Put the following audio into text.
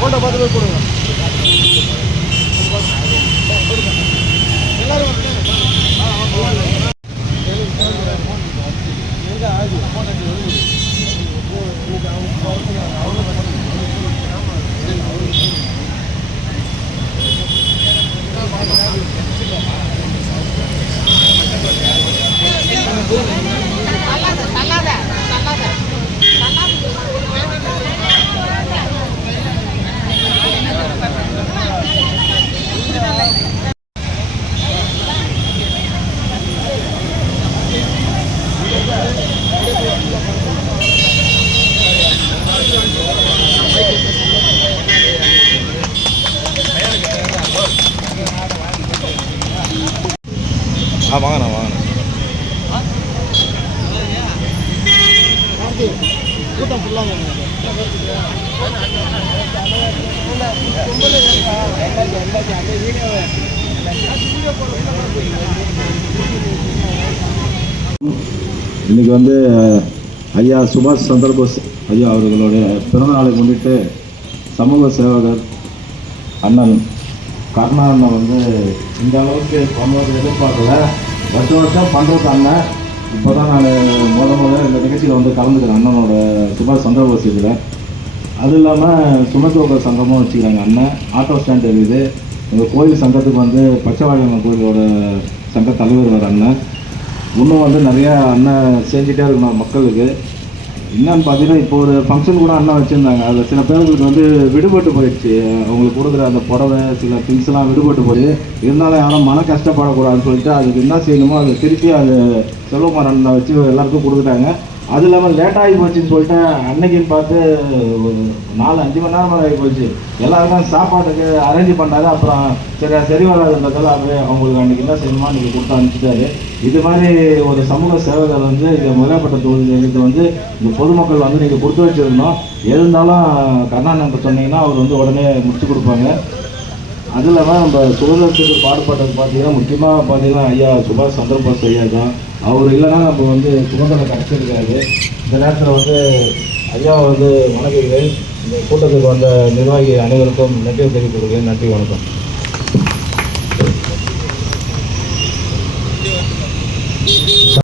Photo பார்த்து போய் போடுங்க எல்லாரும் வாங்கண்ணா கூட்டம் ஃபுல்லாக இன்னைக்கு வந்து ஐயா சுபாஷ் சந்திரபோஸ் ஐயா அவர்களுடைய பிறந்தநாளை முன்னிட்டு சமூக சேவகர் அண்ணன் கருணா அண்ணன் வந்து இந்த அளவுக்கு பண்ணுவது எதிர்பார்க்கல. வருஷம் பண்ணுறது அண்ணன். இப்போ தான் நான் முதல்ல இந்த நிகழ்ச்சியில் வந்து கலந்துக்கிறேன் அண்ணனோட சுபாஷ் சந்திரபோஸ் இதில். அது இல்லாமல் சுமத்துவ சங்கமும் வச்சுக்கிறாங்க அண்ணன். ஆட்டோ ஸ்டாண்ட் இருக்குது. எங்கள் கோயில் சங்கத்துக்கு வந்து பச்சைவாழியம்மன் கோயிலோட சங்க தலைவர் வர அண்ணன். இன்னும் வந்து நிறையா அண்ணன் செஞ்சுட்டே இருக்கணும் மக்களுக்கு. என்னன்னு பார்த்தீங்கன்னா இப்போ ஒரு ஃபங்க்ஷன் கூட அண்ணன் வச்சுருந்தாங்க. அதில் சில பேர்களுக்கு வந்து விடுபட்டு போயிடுச்சு. அவங்களுக்கு கொடுக்குற அந்த புடவை சில திங்ஸ்லாம் விடுபட்டு போய் இருந்தாலும் யாரும் மன கஷ்டப்படக்கூடாதுன்னு சொல்லிட்டு அதுக்கு என்ன செய்யணுமோ அதை திருப்பி அது செல்வகுமார் அண்ணனை வச்சு எல்லாருக்கும் கொடுத்துட்டாங்க. அது இல்லாமல் லேட்டாகி போச்சுன்னு சொல்லிட்டு அன்னைக்குன்னு பார்த்து ஒரு 4-5 மணி நேரம் ஆகி போச்சு. எல்லாருக்கும் சாப்பாட்டுக்கு அரேஞ்ச் பண்ணாரு. அப்புறம் சரி வராதுன்றதால அப்படியே அவங்களுக்கு அன்றைக்கி என்ன செய்யணுமா அன்றைக்கி கொடுத்து அனுப்பிச்சிட்டாரு. இது மாதிரி ஒரு சமூக சேவகர் வந்து இங்கே முதலப்பட்ட தொழிலுக்கு வந்து இந்த பொதுமக்கள் வந்து நீங்கள் கொடுத்து வச்சுருந்தோம். இருந்தாலும் கருணாநிதி சொன்னீங்கன்னா அவர் வந்து உடனே முடிச்சு கொடுப்பாங்க. அது இல்லாமல் நம்ம சுதந்திரத்துக்கு பாடுபட்டது பார்த்தீங்கன்னா முக்கியமாக பார்த்தீங்கன்னா ஐயா சுபாஷ் சந்திரபோஸ் ஐயா தான். அவர் இல்லைன்னா நம்ம வந்து சுதந்திரம் கிடச்சிருக்காது. இந்த நேரத்தில் வந்து ஐயா வந்து வணங்குகிறேன். இந்த கூட்டத்துக்கு வந்த நிர்வாகி அனைவருக்கும் நன்றி தெரிவித்துக் கொள்கிறேன். நன்றி, வணக்கம்.